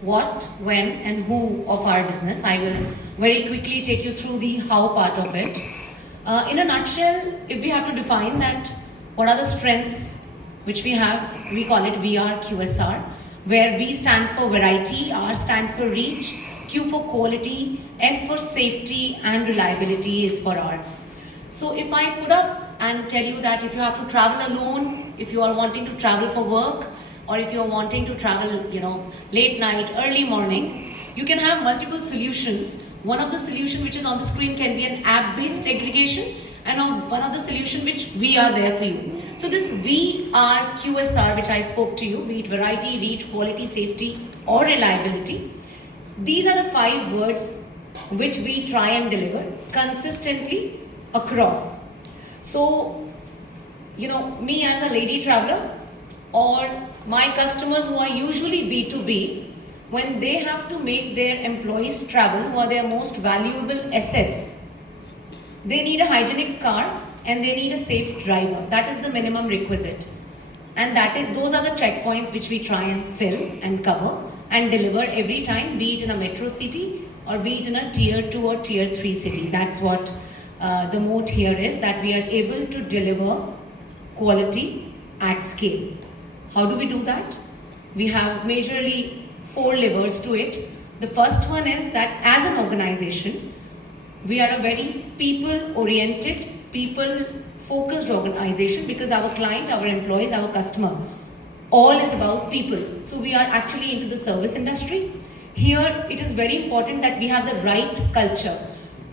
what, when, and who of our business. I will very quickly take you through the how part of it. In a nutshell, if we have to define that, what are the strengths which we have, we call it VRQSR, where V stands for variety, R stands for reach, Q for quality, S for safety, and reliability is for R. So if I put up and tell you that if you have to travel alone, if you are wanting to travel for work, or if you are wanting to travel, late night, early morning, you can have multiple solutions. One of the solution which is on the screen can be an app-based aggregation, and one of the solution which we are there for you. So this VRQSR which I spoke to you, be it variety, reach, quality, safety, or reliability, these are the 5 words which we try and deliver consistently across. So, me as a lady traveler, or my customers who are usually B2B, when they have to make their employees travel, who are their most valuable assets, they need a hygienic car and they need a safe driver. That is the minimum requisite. And those are the checkpoints which we try and fill and cover and deliver every time, be it in a metro city or be it in a tier 2 or tier 3 city. That's what the moat here is, that we are able to deliver quality at scale. How do we do that? We have majorly 4 levers to it. The first one is that as an organization, we are a very people-oriented, people-focused organization, because our client, our employees, our customer, all is about people. So we are actually into the service industry. Here, it is very important that we have the right culture.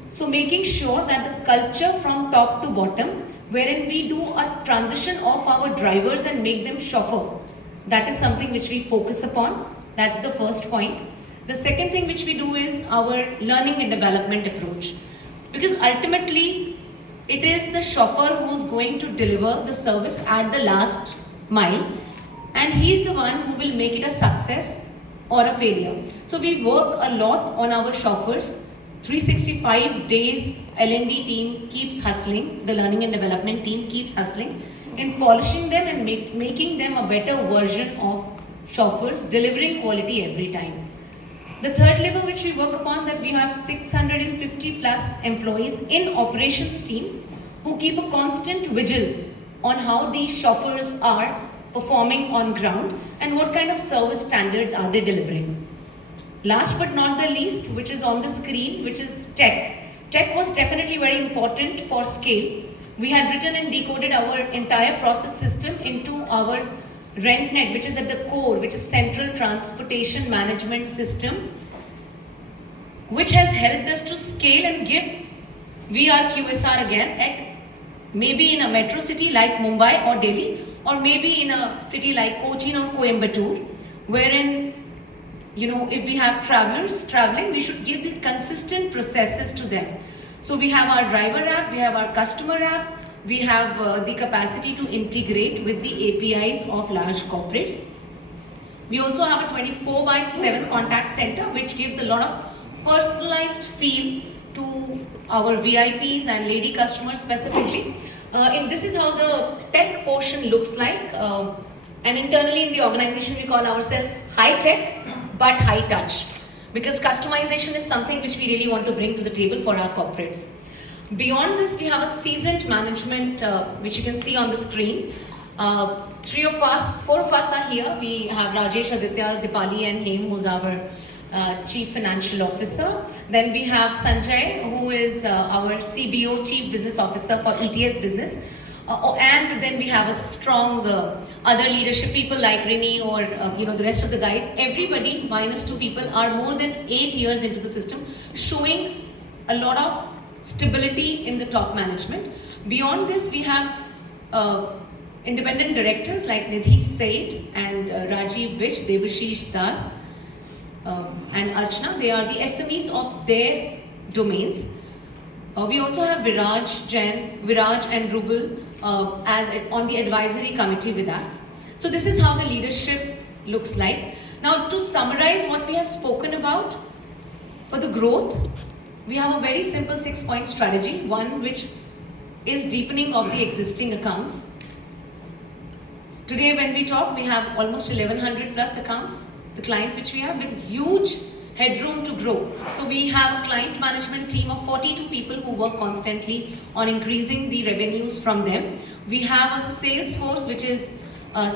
So making sure that the culture from top to bottom, wherein we do a transition of our drivers and make them chauffeur, that is something which we focus upon. That's the first point. The second thing which we do is our learning and development approach. Because ultimately, it is the chauffeur who's going to deliver the service at the last mile, and he's the one who will make it a success or a failure. So we work a lot on our chauffeurs. 365 days, L&D team keeps hustling, the learning and development team keeps hustling in polishing them and making them a better version of chauffeurs, delivering quality every time. The third lever which we work upon, that we have 650 plus employees in operations team who keep a constant vigil on how these chauffeurs are performing on ground and what kind of service standards are they delivering. Last but not the least, which is on the screen, which is tech. Tech was definitely very important for scale. We had written and decoded our entire process system into our RentNet, which is at the core, which is Central Transportation Management System, which has helped us to scale and give VRQSR again at maybe in a metro city like Mumbai or Delhi, or maybe in a city like Cochin or Coimbatore, wherein if we have travelers traveling, we should give the consistent processes to them. So we have our driver app, we have our customer app, we have the capacity to integrate with the APIs of large corporates. We also have a 24/7 contact center, which gives a lot of personalized feel to our VIPs and lady customers specifically. And this is how the tech portion looks like. And internally in the organization, we call ourselves high tech but high touch, because customization is something which we really want to bring to the table for our corporates. Beyond this, we have a seasoned management, which you can see on the screen. 4 of us are here. We have Rajesh, Aditya, Dipali and Hem, who's our Chief Financial Officer. Then we have Sanjay, who is our CBO, Chief Business Officer for ETS business. And then we have a strong other leadership people like Rini or the rest of the guys. Everybody minus 2 people are more than 8 years into the system, showing a lot of stability in the top management. Beyond this, we have independent directors like Nidhi Said and Rajiv Vich, Devashish Das and Archana. They are the SMEs of their domains. We also have Viraj and Rubal on the advisory committee with us. So this is how the leadership looks like. Now, to summarize what we have spoken about, for the growth, we have a very simple 6-point strategy. One which is deepening of the existing accounts. Today when we talk, we have almost 1100 plus accounts. the clients which we have, with huge headroom to grow. So we have a client management team of 42 people who work constantly on increasing the revenues from them. We have a sales force which is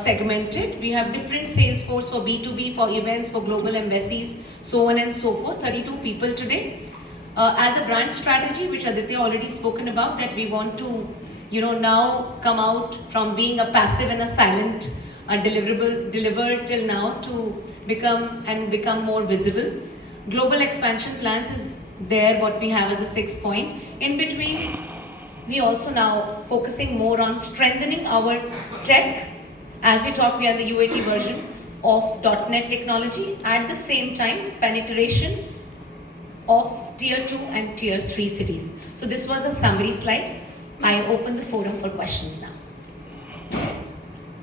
segmented. We have different sales force for B2B, for events, for global embassies, so on and so forth. 32 people today. As a brand strategy, which Aditya already spoken about, that we want to, now come out from being a passive and a silent delivered till now to become more visible. Global expansion plans is there, what we have as a 6th point. In between, we also now focusing more on strengthening our tech. As we talk, we are the UAT version of .NET technology. At the same time, penetration of tier 2 and tier 3 cities. So this was a summary slide. I open the forum for questions now.